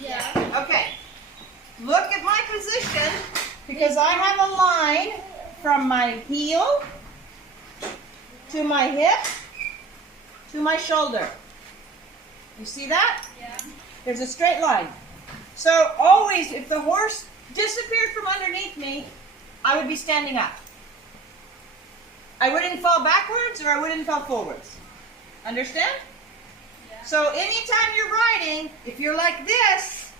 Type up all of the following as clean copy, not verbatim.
Yeah. Okay. Look at my position because I have a line from my heel to my hip to my shoulder. You see that? Yeah. There's a straight line. So always, if the horse disappeared from underneath me, I would be standing up. I wouldn't fall backwards or I wouldn't fall forwards. Understand? Yeah. So anytime you're riding, if you're like this,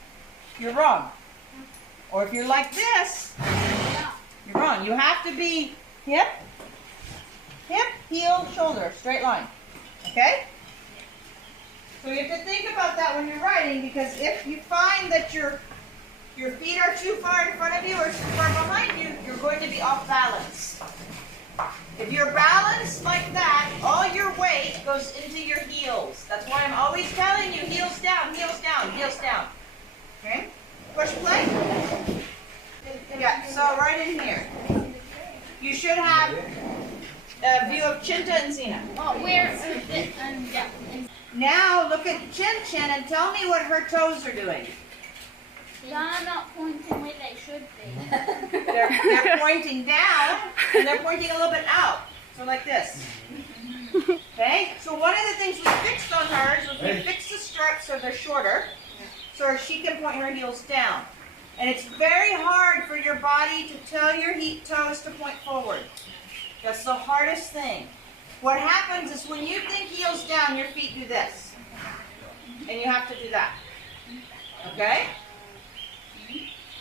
you're wrong. Or if you're like this, you're wrong. You have to be hip, heel, shoulder, straight line. Okay? So you have to think about that when you're riding, because if you find that your feet are too far in front of you or too far behind you, you're going to be off balance. If you're balanced like that, all your weight goes into your heels. That's why I'm always telling you, heels down, heels down, heels down. Okay? Push play. Yeah, so right in here. You should have a view of Chinta and Zena. Oh, where? Yeah. Now look at Chin Chin and tell me what her toes are doing. They're not pointing where they should be. They're pointing down and they're pointing a little bit out. So like this. Okay? So one of the things we fixed on hers was we fixed the straps so they're shorter so she can point her heels down. And it's very hard for your body to tell your toes to point forward. That's the hardest thing. What happens is when you think heels down, your feet do this. And you have to do that. Okay?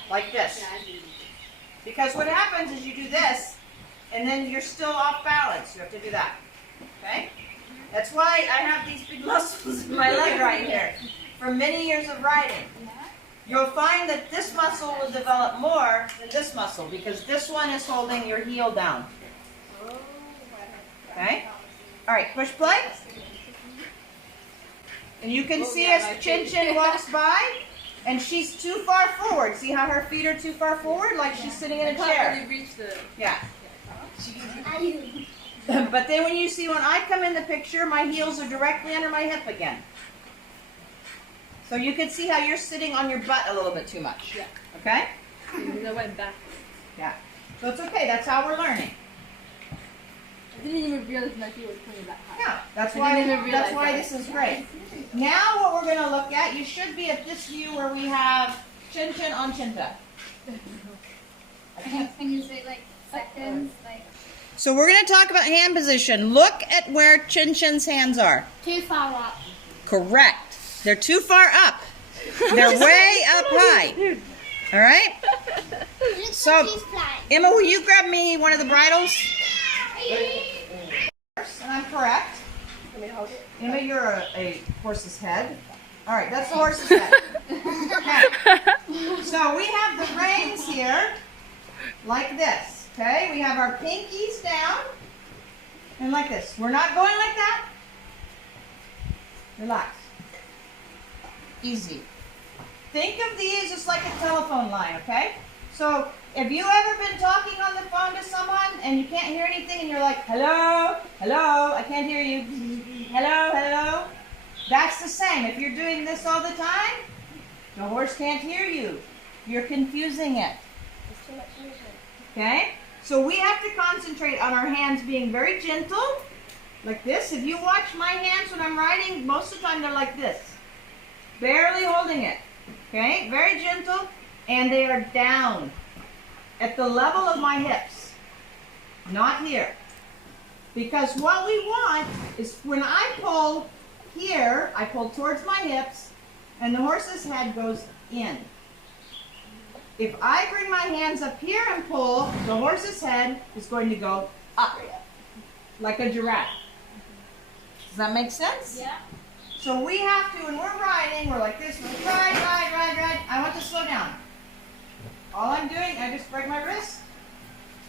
Like this. Because what happens is you do this, and then you're still off balance. You have to do that. Okay? That's why I have these big muscles in my leg right here. For many years of riding. You'll find that this muscle will develop more than this muscle, because this one is holding your heel down. Okay? All right, push play. And you can see as Chin Chin walks by, and she's too far forward. See how her feet are too far forward? Like she's sitting in a chair. Yeah. But then when you see when I come in the picture, my heels are directly under my hip again. So you can see how you're sitting on your butt a little bit too much. Yeah. Okay? I went back. Yeah. So it's okay. That's how we're learning. I didn't even realize my feet was pointing that high. Yeah. That's I why this is great. Now what we're going to look at, you should be at this view where we have Chin Chin on Chinta. Can you say like seconds? Like So we're going to talk about hand position. Look at where Chin Chin's hands are. too far up. Correct. They're too far up. They're way up high. All right? So, Emma, will you grab me one of the bridles? And I'm correct. Emma, you're a horse's head. All right, that's the horse's head. Okay. So we have the reins here, like this. Okay, we have our pinkies down, and like this. We're not going like that. Relax. Easy. Think of these just like a telephone line, okay? So, have you ever been talking on the phone to someone and you can't hear anything and you're like, hello, hello, I can't hear you. Hello, hello. That's the same. If you're doing this all the time, the horse can't hear you. You're confusing it. Okay? So we have to concentrate on our hands being very gentle, like this. If you watch my hands when I'm riding, most of the time they're like this. Barely holding it. Okay? Very gentle. And they are down at the level of my hips. Not here. Because what we want is when I pull here, I pull towards my hips, and the horse's head goes in. If I bring my hands up here and pull, the horse's head is going to go up, like a giraffe. Does that make sense? Yeah. So we have to, when we're riding, we're like this, we're ride, ride, ride, ride. I want to slow down. All I'm doing, I just break my wrist.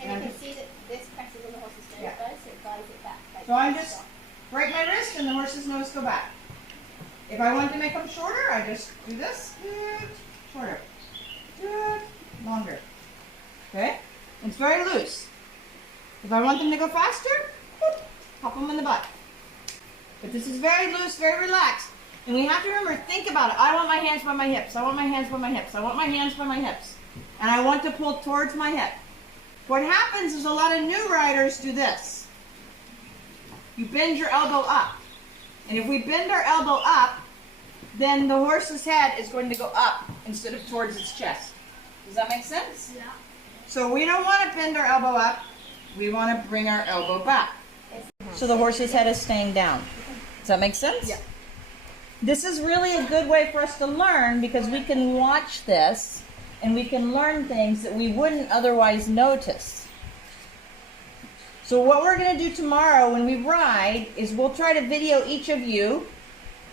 And you can see that this presses on the horse's nose first, so it guides it back. So I'm just break my wrist and the horse's nose go back. If I want to make them shorter, I just do this, shorter, longer. Okay? It's very loose. If I want them to go faster, pop them in the butt. But this is very loose, very relaxed. And we have to remember, think about it. I want my hands by my hips. I want my hands by my hips. I want my hands by my hips. And I want to pull towards my hip. What happens is a lot of new riders do this. You bend your elbow up. And if we bend our elbow up, then the horse's head is going to go up instead of towards its chest. Does that make sense? Yeah. So we don't want to bend our elbow up. We want to bring our elbow back. So the horse's head is staying down. Does that make sense? Yeah. This is really a good way for us to learn because we can watch this and we can learn things that we wouldn't otherwise notice. So what we're going to do tomorrow when we ride is we'll try to video each of you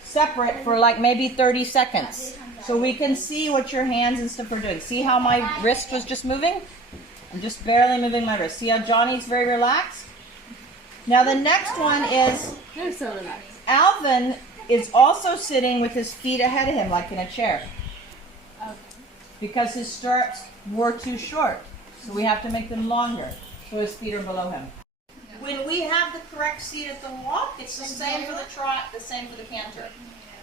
separate for like maybe 30 seconds. So we can see what your hands and stuff are doing. See how my wrist was just moving? I'm just barely moving my wrist. See how Johnny's very relaxed? Now the next one is They're so relaxed. Alvin is also sitting with his feet ahead of him like in a chair. Okay. Because his stirrups were too short. So we have to make them longer. So his feet are below him. When we have the correct seat at the walk, it's the same for the trot, the same for the canter.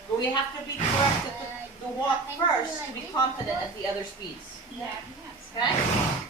But we have to be correct at the walk first to be confident at the other speeds. Yeah. Okay?